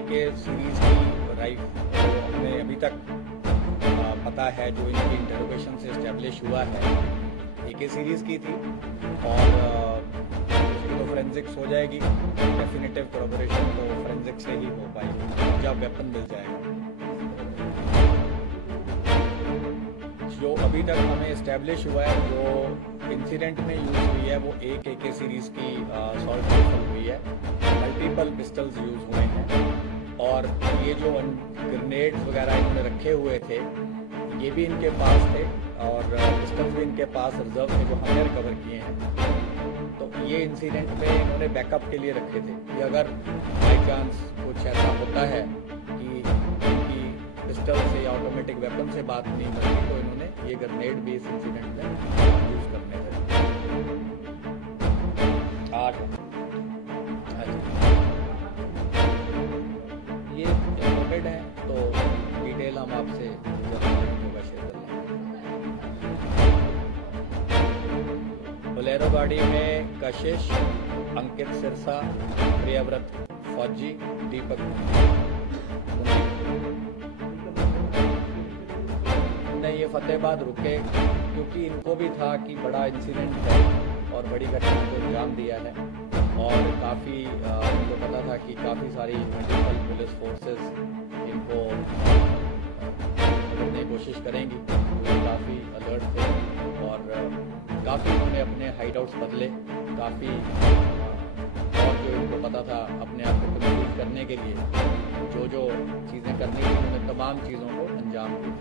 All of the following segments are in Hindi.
AK सीरीज की राइफ हमें अभी तक पता है, जो इनकी इंटरोगेशन से इस्टेब्लिश हुआ है, AK सीरीज की थी और उसकी तो फोरेंसिक्स हो जाएगी। डेफिनेटिव कोलैबोरेशन तो फोरेंसिक्स से ही हो पाएगी जब वेपन मिल जाएगा। जो अभी तक हमें इस्टेब्लिश हुआ है, जो इंसिडेंट में यूज हुई है, वो एक AK सीरीज की सॉल्ट राइफल हुई है। मल्टीपल पिस्टल्स यूज हुए हैं और ये जो ग्रेनेड्स वगैरह इन्होंने रखे हुए थे, ये भी इनके पास थे और पिस्टल्स भी इनके पास रिजर्व थे जो हमने रिकवर किए हैं। तो ये इंसिडेंट में इन्होंने बैकअप के लिए रखे थे कि अगर बाई चांस कुछ ऐसा होता है कि इनकी पिस्टल से या ऑटोमेटिक वेपन से बात नहीं बनती, तो इन्होंने ये ग्रेनेड भी इस इंसिडेंट में यूज करने थे। 8 ये इम्पोर्टेड है, तो डिटेल हम आपसे जब होगा शेयर कर लेंगे। बोलेरो गाड़ी में कशिश, अंकित सिरसा, प्रियव्रत फौजी, दीपक नहीं, ये फतेहाबाद रुके क्योंकि इनको भी था कि बड़ा इंसिडेंट है और बड़ी घटना को अंजाम दिया है और काफ़ी इनको पता था कि काफ़ी सारी मल्टीपल पुलिस फोर्सेस इनको पकड़ने की कोशिश करेंगी, तो ये काफ़ी अलर्ट थे और काफ़ी उन्होंने अपने हाइड आउट्स बदले, काफ़ी और जो इनको पता था अपने आप को कंट्रोल करने के लिए जो चीज़ें करनी थी, उन्होंने तमाम चीज़ों को अंजाम दिया।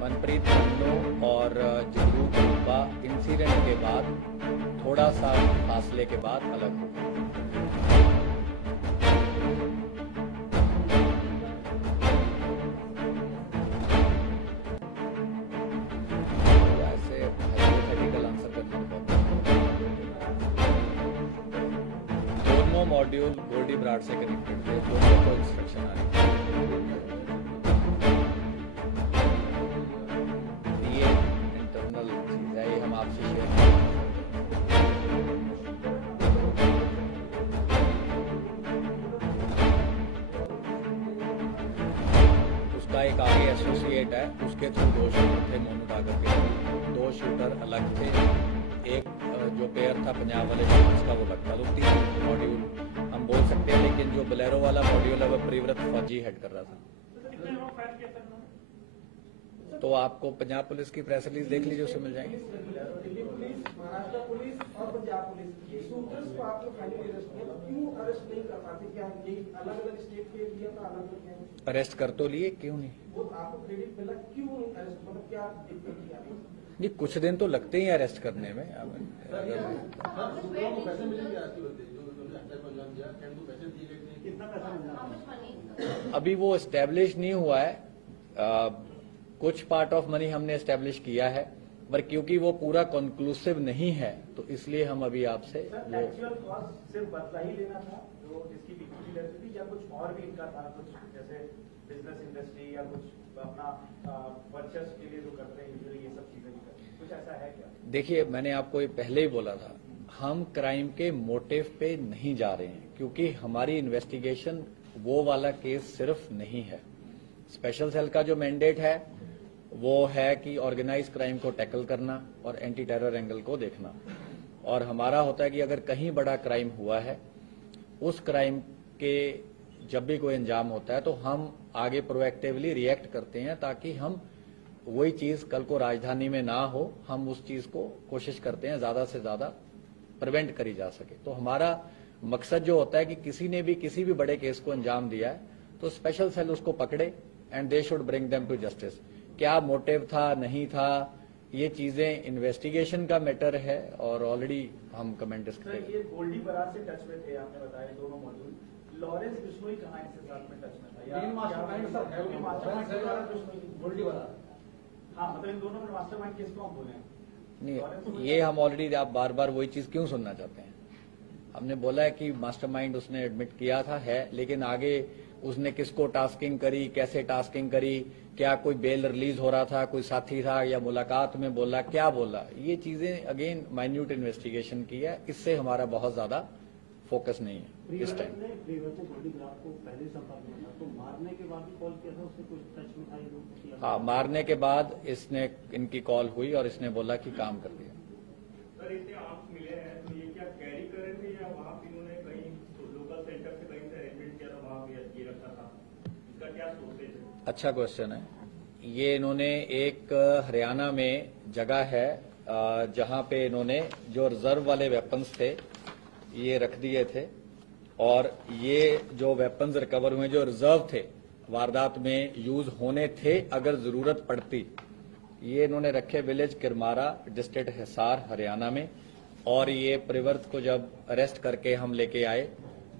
मनप्रीत मन्नू और जगरू गुप्ता इंसिडेंट के बाद थोड़ा सा फासले के बाद अलग हो गए। ऐसे हाइपोथेटिकल आंसर करना दोनों मॉड्यूल गोल्डी ब्राड से कनेक्टेड थे, दोनों को इंस्ट्रक्शन आ रही थी। ये इंटरनल चीज है, ये हम आपसे शेयर करेंगे। उसका एक आगे एसोसिएट है, उसके थ्रू 2 शूटर थे मोनू डागर के, 2 शूटर अलग थे। एक जो पेयर था पंजाब वाले शूटर्स का, वो लगता तो 3 मॉड्यूल हम बोल सकते हैं, लेकिन जो बोलेरो वाला मॉड्यूल है वो प्रियव्रत फौजी हेड कर रहा था। तो आपको पंजाब पुलिस की प्रेस रिलीज देख लीजिए, उससे मिल जाएंगे। अरेस्ट कर तो लिए, क्यों नहीं? नहीं, कुछ दिन तो लगते ही अरेस्ट करने में। अभी वो एस्टेब्लिश नहीं हुआ है, कुछ पार्ट ऑफ मनी हमने एस्टेब्लिश किया है, पर क्योंकि वो पूरा कंक्लूसिव नहीं है, तो इसलिए हम अभी आपसे वो सिर्फ बदला ही लेना था जो जिसकी बिक्री रहती थी, या कुछ और भी इनका था, कुछ जैसे बिजनेस इंडस्ट्री या कुछ अपना परचेस के लिए जो करते हैं यूजुअली, ये सब चीजें भी करते हैं, कुछ ऐसा है क्या? देखिए, मैंने आपको ये पहले ही बोला था, हम क्राइम के मोटिव पे नहीं जा रहे हैं, क्योंकि हमारी इन्वेस्टिगेशन वो वाला केस सिर्फ नहीं है। स्पेशल सेल का जो मैंडेट है वो है कि ऑर्गेनाइज क्राइम को टैकल करना और एंटी टेरर एंगल को देखना, और हमारा होता है कि अगर कहीं बड़ा क्राइम हुआ है, उस क्राइम के जब भी कोई अंजाम होता है तो हम आगे प्रोएक्टिवली रिएक्ट करते हैं, ताकि हम वही चीज कल को राजधानी में ना हो, हम उस चीज को कोशिश करते हैं ज्यादा से ज्यादा प्रिवेंट करी जा सके। तो हमारा मकसद जो होता है कि किसी ने भी किसी भी बड़े केस को अंजाम दिया है तो स्पेशल सेल उसको पकड़े and they should bring them to justice. क्या मोटिव था, नहीं था, ये चीजें इन्वेस्टिगेशन का मैटर है और ऑलरेडी हम कमेंट करेंगे। ये गोल्डी बरार से टच में थे, आपने बताया दोनों मॉड्यूल। लॉरेंस बिश्नोई कहाँ इनके साथ में टच में था? गोल्डी बरार, हाँ, मतलब इन दोनों में मास्टरमाइंड किसको हम बोले? नहीं, ये हम ऑलरेडी, आप बार बार वही चीज क्यों सुनना चाहते हैं? हमने बोला है कि मास्टरमाइंड उसने एडमिट किया था है, लेकिन आगे उसने किसको टास्किंग करी, कैसे टास्किंग करी, क्या कोई बेल रिलीज हो रहा था, कोई साथी था या मुलाकात में बोला, क्या बोला, ये चीजें अगेन माइन्यूट इन्वेस्टिगेशन की है, इससे हमारा बहुत ज्यादा फोकस नहीं है इस टाइम। को पहले संपर्क में था, तो मारने के बाद भी कॉल किया था, उससे कुछ टच में था ये लोग? हाँ, मारने के बाद इसने इनकी कॉल हुई और इसने बोला कि काम कर दिया। सर, इतने आर्म्स मिले हैं तो ये क्या कैरी कर रहे थे या वहाँ पे इन्होंने कहीं लोकल सेंटर से कहीं से अरेंजमेंट किया था, वहाँ पे ये रखा था, इसका क्या सोचते थे? अच्छा क्वेश्चन है। ये इन्होंने एक हरियाणा में जगह है जहां पे इन्होंने जो रिजर्व वाले वेपन्स थे ये रख दिए थे, और ये जो वेपन्स रिकवर हुए जो रिजर्व थे, वारदात में यूज होने थे अगर जरूरत पड़ती, ये इन्होंने रखे विलेज किरमारा, डिस्ट्रिक्ट हिसार, हरियाणा में। और ये परिवर्त को जब अरेस्ट करके हम लेके आए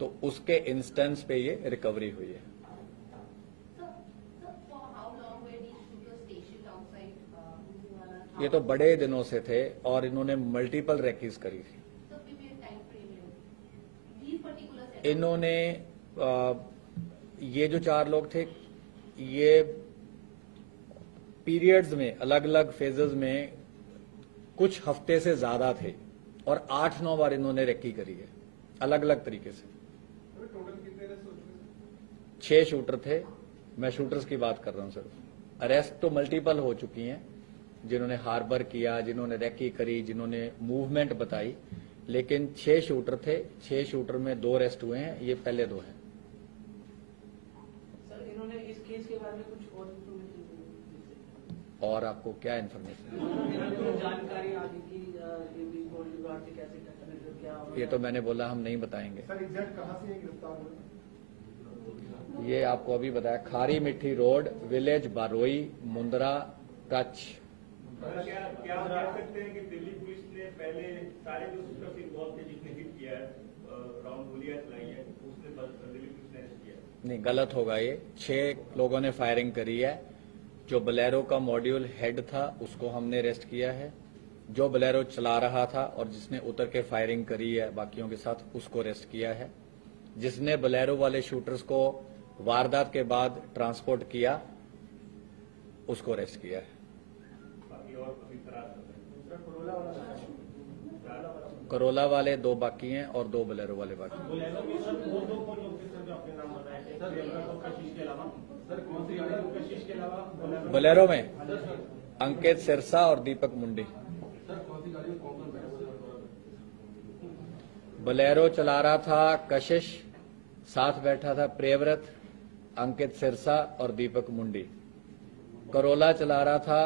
तो उसके इंस्टेंस पे ये रिकवरी हुई है। ये तो बड़े दिनों से थे और इन्होंने मल्टीपल रेकीज करी थी। इन्होंने ये जो 4 लोग थे ये पीरियड्स में, अलग अलग फेजेस में कुछ हफ्ते से ज्यादा थे और 8-9 बार इन्होंने रेकी करी है अलग अलग तरीके से। 6 शूटर थे, मैं शूटर्स की बात कर रहा हूं सिर्फ। अरेस्ट तो मल्टीपल हो चुकी हैं, जिन्होंने हार्बर किया, जिन्होंने रेकी करी, जिन्होंने मूवमेंट बताई, लेकिन 6 शूटर थे। 6 शूटर में 2 अरेस्ट हुए हैं, ये पहले 2 हैं। सर, इन्होंने इस केस के बारे में कुछ और और आपको क्या इन्फॉर्मेशन? जानकारी आगे की गोल्ड गार्ड से कैसे कनेक्टेड, क्या? ये तो मैंने बोला हम नहीं बताएंगे। सर एग्जैक्ट कहाँ से ये गिरफ्तार हुए? ये आपको अभी बताया, खारी मिट्टी रोड, विलेज बारोई, मुंद्रा, कच्छ। क्या आप कह सकते हैं कि दिल्ली पुलिस ने पहले सारे जो शूटर्स इन्वॉल्व थे, जिसने हिट किया है, राउंड गोलियां चलाई है, उसने दिल्ली पुलिस ने अरेस्ट किया? नहीं, गलत होगा ये। 6 लोगों ने फायरिंग करी है। जो बोलेरो का मॉड्यूल हेड था उसको हमने अरेस्ट किया है, जो बोलेरो चला रहा था और जिसने उतर के फायरिंग करी है बाकियों के साथ, उसको अरेस्ट किया है। जिसने बोलेरो वाले शूटर्स को वारदात के बाद ट्रांसपोर्ट किया उसको अरेस्ट किया है। करोला वाले 2 बाकी हैं और 2 बोलेरो वाले बाकी हैं। बोलेरो में अंकित सिरसा और दीपक मुंडी। बोलेरो चला रहा था कशिश, साथ बैठा था प्रियव्रत, अंकित सिरसा और दीपक मुंडी। करोला चला रहा था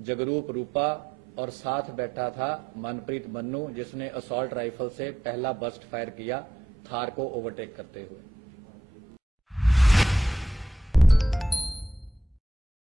जगरूप रूपा और साथ बैठा था मनप्रीत मन्नू, जिसने असॉल्ट राइफल से पहला बर्स्ट फायर किया थार को ओवरटेक करते हुए।